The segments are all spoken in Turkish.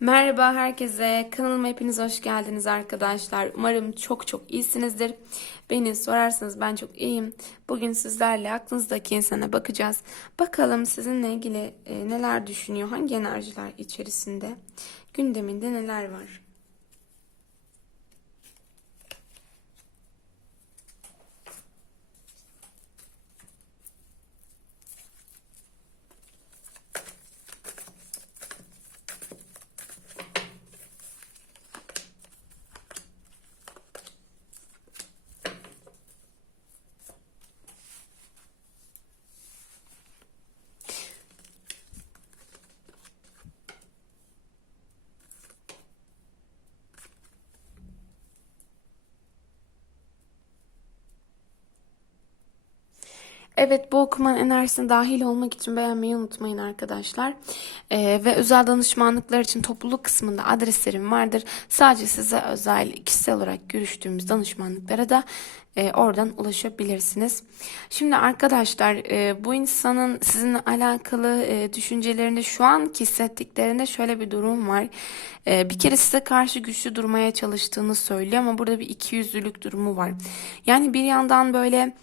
Merhaba herkese. Kanalıma hepiniz hoş geldiniz arkadaşlar. Umarım çok çok iyisinizdir. Beni sorarsanız ben çok iyiyim. Bugün sizlerle aklınızdaki insana bakacağız. Bakalım sizinle ilgili e, neler düşünüyor, hangi enerjiler içerisinde, gündeminde neler var. Evet bu okumanın enerjisine dahil olmak için beğenmeyi unutmayın arkadaşlar. Ee, ve özel danışmanlıklar için topluluk kısmında adreslerim vardır. Sadece size özel kişisel olarak görüştüğümüz danışmanlıklara da e, oradan ulaşabilirsiniz. Şimdi arkadaşlar e, bu insanın sizinle alakalı e, düşüncelerinde şu anki hissettiklerinde şöyle bir durum var. E, bir kere size karşı güçlü durmaya çalıştığını söylüyor ama burada bir ikiyüzlülük durumu var. Yani bir yandan böyle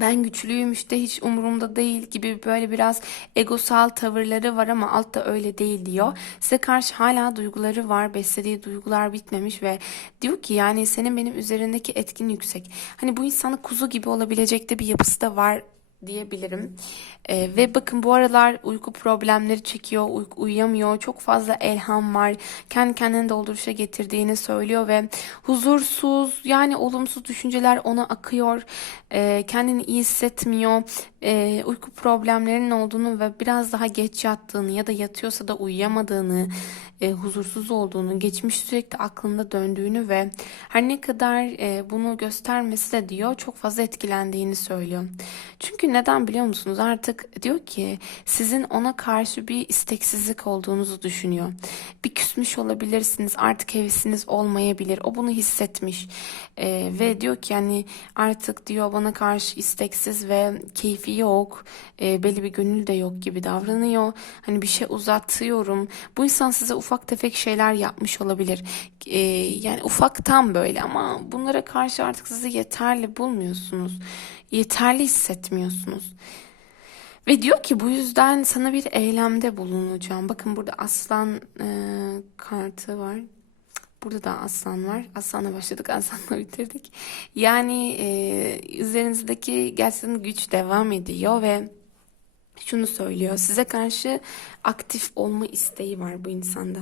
ben güçlüyüm işte hiç umurumda değil gibi böyle biraz egosal tavırları var ama altta öyle değil diyor. Size karşı hala duyguları var, beslediği duygular bitmemiş ve diyor ki yani senin benim üzerindeki etkin yüksek. Hani bu insanın kuzu gibi olabilecek de bir yapısı da var diyebilirim. Ee, ve bakın bu aralar uyku problemleri çekiyor, uy- uyuyamıyor, çok fazla elham var, kendi kendini dolduruşa getirdiğini söylüyor ve huzursuz yani olumsuz düşünceler ona akıyor, Ee, kendini iyi hissetmiyor, Ee, uyku problemlerinin olduğunu ve biraz daha geç yattığını ya da yatıyorsa da uyuyamadığını, e, huzursuz olduğunu, geçmiş sürekli aklında döndüğünü ve her ne kadar e, bunu göstermesi de diyor çok fazla etkilendiğini söylüyor. Çünkü neden biliyor musunuz? Artık diyor ki sizin ona karşı bir isteksizlik olduğunuzu düşünüyor. Bir küsmüş olabilirsiniz, artık hevesiniz olmayabilir. O bunu hissetmiş E, ve diyor ki yani artık diyor bana karşı isteksiz ve keyfi yok, e, belli bir gönül de yok gibi davranıyor. Hani bir şey uzatıyorum. Bu insan size ufak tefek şeyler yapmış olabilir. E, yani ufaktan böyle ama bunlara karşı artık sizi yeterli bulmuyorsunuz. Yeterli hissetmiyorsunuz. Ve diyor ki bu yüzden sana bir eylemde bulunacağım. Bakın burada aslan e, kartı var. Burada da aslan var. Aslanla başladık, aslanla bitirdik. Yani e, üzerinizdeki gerçekten güç devam ediyor ve şunu söylüyor. Size karşı aktif olma isteği var bu insanda.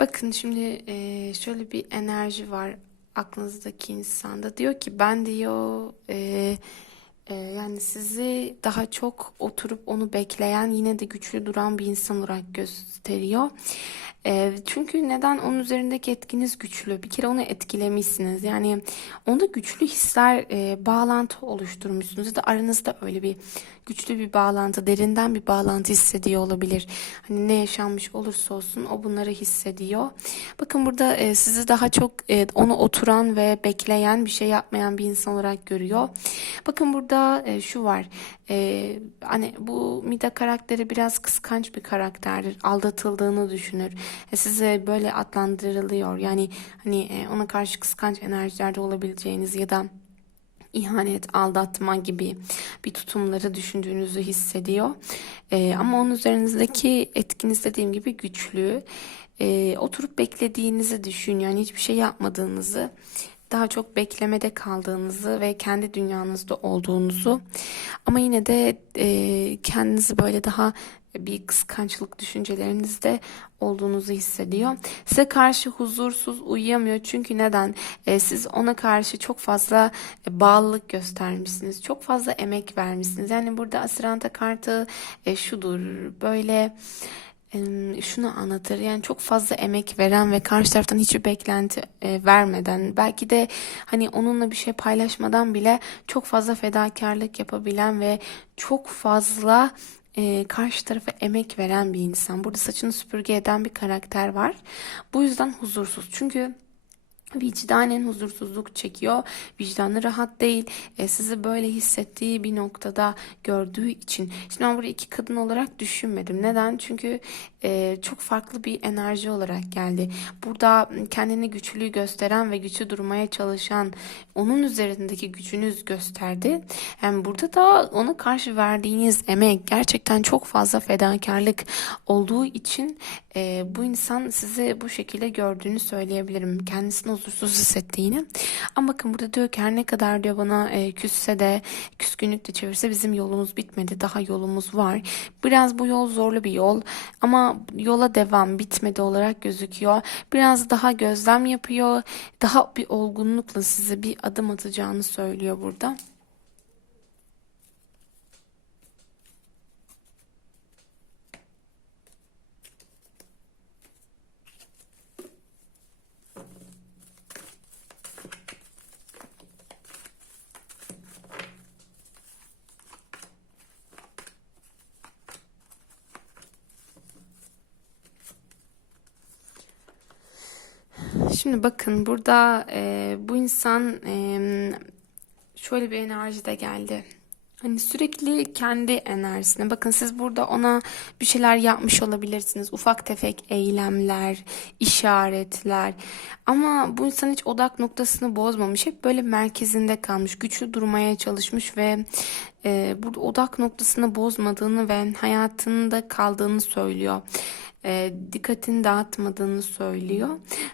Bakın şimdi şöyle bir enerji var aklınızdaki insanda. Diyor ki ben diyor eee, yani sizi daha çok oturup onu bekleyen yine de güçlü duran bir insan olarak gösteriyor. Çünkü neden onun üzerindeki etkiniz güçlü. Bir kere onu etkilemişsiniz. Yani onda güçlü hisler, bağlantı oluşturmuşsunuz. Ya da aranızda öyle bir güçlü bir bağlantı, derinden bir bağlantı hissediyor olabilir. Hani ne yaşanmış olursa olsun o bunları hissediyor. Bakın burada e, sizi daha çok e, onu oturan ve bekleyen bir şey yapmayan bir insan olarak görüyor. Bakın burada e, şu var. E, hani bu Mida karakteri biraz kıskanç bir karakterdir. Aldatıldığını düşünür. E, size böyle adlandırılıyor. Yani hani e, ona karşı kıskanç enerjilerde olabileceğiniz ya da ihanet, aldatma gibi bir tutumları düşündüğünüzü hissediyor. Ee, ama onun üzerinizdeki etkiniz dediğim gibi güçlü. Ee, oturup beklediğinizi düşün. Yani hiçbir şey yapmadığınızı, daha çok beklemede kaldığınızı ve kendi dünyanızda olduğunuzu ama yine de e, kendinizi böyle daha bir kıskançlık düşüncelerinizde olduğunuzu hissediyor. Size karşı huzursuz uyuyamıyor. Çünkü neden? E, siz ona karşı çok fazla e, bağlılık göstermişsiniz. Çok fazla emek vermişsiniz. Yani burada Asiranta kartı e, şudur. Böyle şunu anlatır. Yani çok fazla emek veren ve karşı taraftan hiçbir beklenti e, vermeden belki de hani onunla bir şey paylaşmadan bile çok fazla fedakarlık yapabilen ve çok fazla e, karşı tarafa emek veren bir insan. Burada saçını süpürge eden bir karakter var. Bu yüzden huzursuz. Çünkü vicdanen huzursuzluk çekiyor. Vicdanı rahat değil. E, sizi böyle hissettiği bir noktada gördüğü için. Şimdi ben buraya iki kadın olarak düşünmedim. Neden? Çünkü e, çok farklı bir enerji olarak geldi. Burada kendini güçlü gösteren ve güçlü durmaya çalışan onun üzerindeki gücünüz gösterdi. Yani burada da ona karşı verdiğiniz emek gerçekten çok fazla fedakarlık olduğu için e, bu insan sizi bu şekilde gördüğünü söyleyebilirim. Kendisini huzursuz hissettiğini. Ama bakın burada diyor ki her ne kadar diyor bana e, küsse de küskünlük de çevirse bizim yolumuz bitmedi. Daha yolumuz var. Biraz bu yol zorlu bir yol ama yola devam bitmedi olarak gözüküyor. Biraz daha gözlem yapıyor. Daha bir olgunlukla size bir adım atacağını söylüyor burada. Şimdi bakın burada e, bu insan e, şöyle bir enerjide geldi. Hani sürekli kendi enerjisine. Bakın siz burada ona bir şeyler yapmış olabilirsiniz. Ufak tefek eylemler, işaretler. Ama bu insan hiç odak noktasını bozmamış. Hep böyle merkezinde kalmış. Güçlü durmaya çalışmış ve e, burada odak noktasını bozmadığını ve hayatında kaldığını söylüyor e, dikkatini dağıtmadığını söylüyor.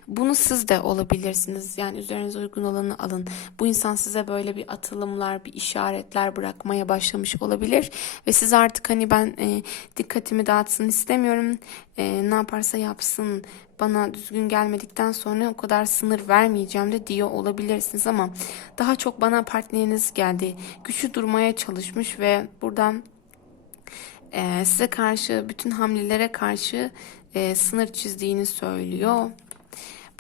Bunu siz de olabilirsiniz. Yani üzerinize uygun olanı alın. Bu insan size böyle bir atılımlar, bir işaretler bırakmaya başlamış olabilir ve siz artık hani ben e, dikkatimi dağıtsın istemiyorum. E, ne yaparsa yapsın bana düzgün gelmedikten sonra o kadar sınır vermeyeceğim de diyor olabilirsiniz ama daha çok bana partneriniz geldi. Güçlü durmaya çalışmış ve buradan e, size karşı bütün hamlelere karşı e, sınır çizdiğini söylüyor.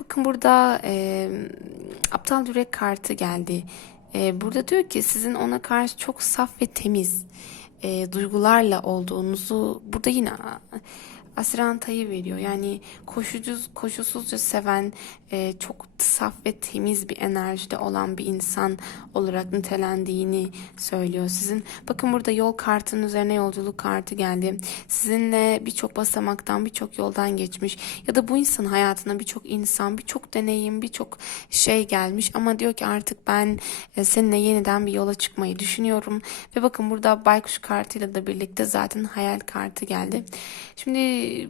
Bakın burada e, aptal yürek kartı geldi. E, burada diyor ki sizin ona karşı çok saf ve temiz e, duygularla olduğunuzu burada yine Asiranta'yı veriyor. Yani koşucuz, koşulsuzca seven, e, çok saf ve temiz bir enerjide olan bir insan olarak nitelendiğini söylüyor sizin. Bakın burada yol kartının üzerine yolculuk kartı geldi. Sizinle birçok basamaktan, birçok yoldan geçmiş. Ya da bu insan hayatına birçok insan, birçok deneyim, birçok şey gelmiş. Ama diyor ki artık ben e, seninle yeniden bir yola çıkmayı düşünüyorum. Ve bakın burada baykuş kartıyla da birlikte zaten hayal kartı geldi. Şimdi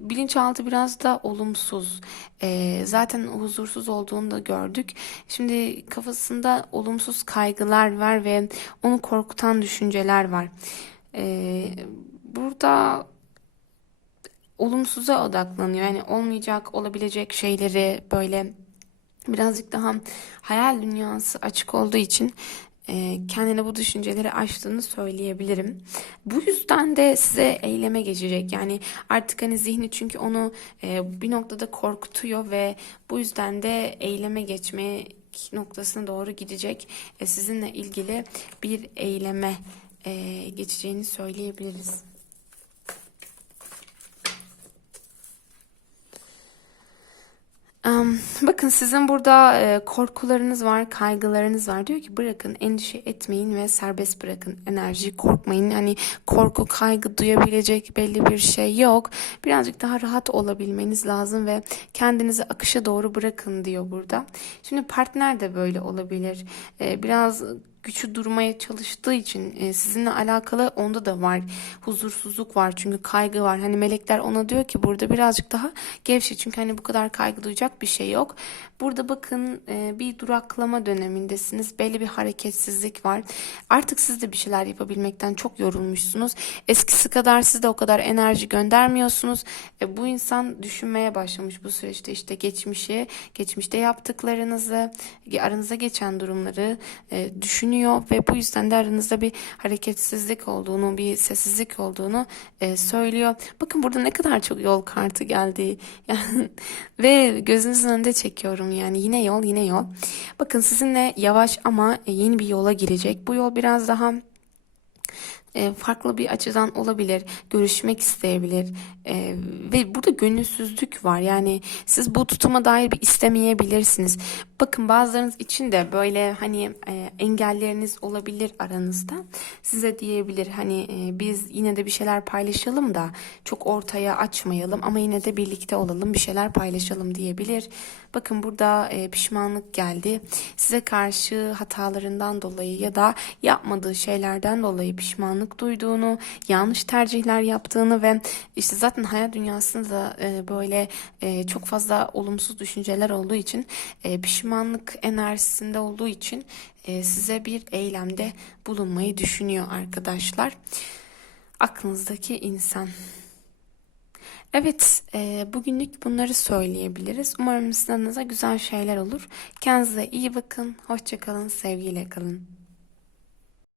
bilinçaltı biraz da olumsuz. E, zaten huzursuz olduğunu da gördük. Şimdi kafasında olumsuz kaygılar var ve onu korkutan düşünceler var. E, burada olumsuza odaklanıyor. Yani olmayacak, olabilecek şeyleri böyle birazcık daha hayal dünyası açık olduğu için kendine bu düşünceleri aştığını söyleyebilirim. Bu yüzden de size eyleme geçecek. Yani artık hani zihni çünkü onu e, bir noktada korkutuyor ve bu yüzden de eyleme geçmeye noktasına doğru gidecek. E, sizinle ilgili bir eyleme e, geçeceğini söyleyebiliriz. Bakın sizin burada e, korkularınız var, kaygılarınız var. Diyor ki bırakın, endişe etmeyin ve serbest bırakın. Enerjiyi korkmayın. Hani korku, kaygı duyabilecek belli bir şey yok. Birazcık daha rahat olabilmeniz lazım ve kendinizi akışa doğru bırakın diyor burada. Şimdi partner de böyle olabilir. E, Biraz güçlü durmaya çalıştığı için e, sizinle alakalı onda da var. Huzursuzluk var çünkü kaygı var. Hani melekler ona diyor ki burada birazcık daha gevşe çünkü hani bu kadar kaygı duyacak bir şey yok. Burada bakın e, bir duraklama dönemindesiniz. Belli bir hareketsizlik var. Artık siz de bir şeyler yapabilmekten çok yorulmuşsunuz. Eskisi kadar siz de o kadar enerji göndermiyorsunuz. E, bu insan düşünmeye başlamış bu süreçte işte geçmişi, geçmişte yaptıklarınızı, aranıza geçen durumları e, düşünüyor ve bu yüzden de aranızda bir hareketsizlik olduğunu, bir sessizlik olduğunu e, söylüyor. Bakın burada ne kadar çok yol kartı geldi. Yani, ve gözünüzün önünde çekiyorum yani yine yol yine yol. Bakın sizinle yavaş ama yeni bir yola girecek. Bu yol biraz daha e, farklı bir açıdan olabilir, görüşmek isteyebilir E, ve burada gönülsüzlük var. Yani siz bu tutuma dair bir istemeyebilirsiniz. Bakın bazılarınız için de böyle hani e, engelleriniz olabilir aranızda. Size diyebilir hani e, biz yine de bir şeyler paylaşalım da çok ortaya açmayalım ama yine de birlikte olalım, bir şeyler paylaşalım diyebilir. Bakın burada e, pişmanlık geldi. Size karşı hatalarından dolayı ya da yapmadığı şeylerden dolayı pişmanlık duyduğunu, yanlış tercihler yaptığını ve işte zaten hayat dünyasında da e, böyle e, çok fazla olumsuz düşünceler olduğu için e, pişmanlık enerjisinde olduğu için size bir eylemde bulunmayı düşünüyor arkadaşlar. Aklınızdaki insan. Evet, e, bugünlük bunları söyleyebiliriz. Umarım sizin güzel şeyler olur. Kendinize iyi bakın, hoşça kalın, sevgiyle kalın.